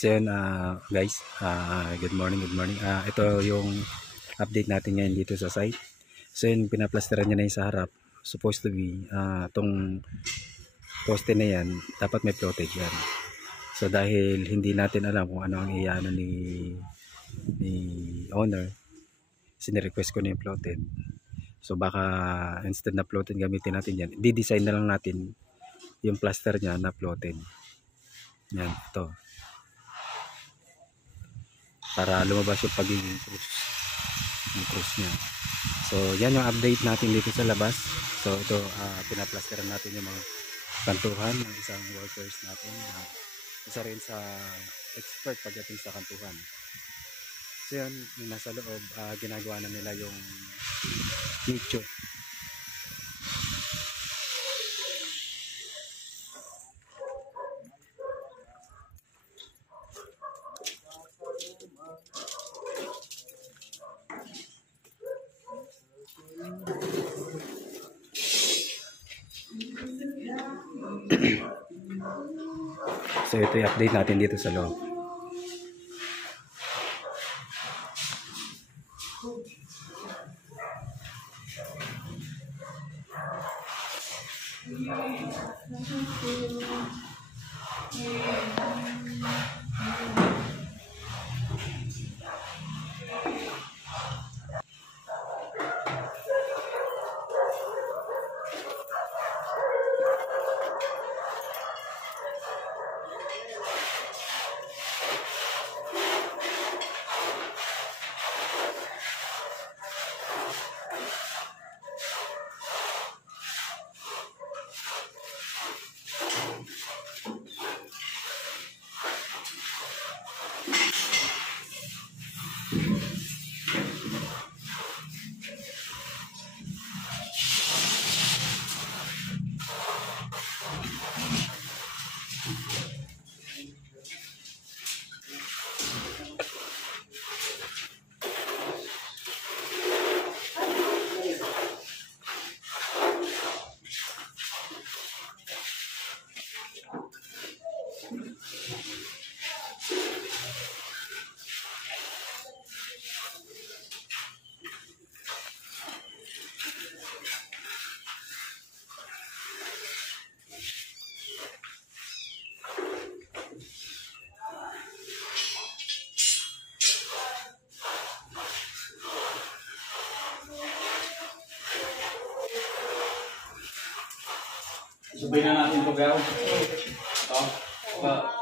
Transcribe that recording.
So yun, guys, good morning, ito yung update natin ngayon dito sa site. So yun, pinaplasteran niya na yung sa harap. Supposed to be, itong poste na yan, dapat may floatage yan. So dahil hindi natin alam kung ano ang iyaano ni owner, sinirequest ko na yung floated. So baka instead na floated gamitin natin yan, di-design na lang natin yung plaster niya na floated. Yan, ito. Para lumabas yung pagiging cruise niya. So yan yung update natin dito sa labas. So ito, pinaplasteran natin yung mga kantuhan ng isang workers natin, isa rin sa expert pagdating sa kantuhan. So yan, yung nasa loob, ginagawa na nila yung nicho. So ito yung update natin dito sa loob. Sabihin na natin ito, Gaw. Ito.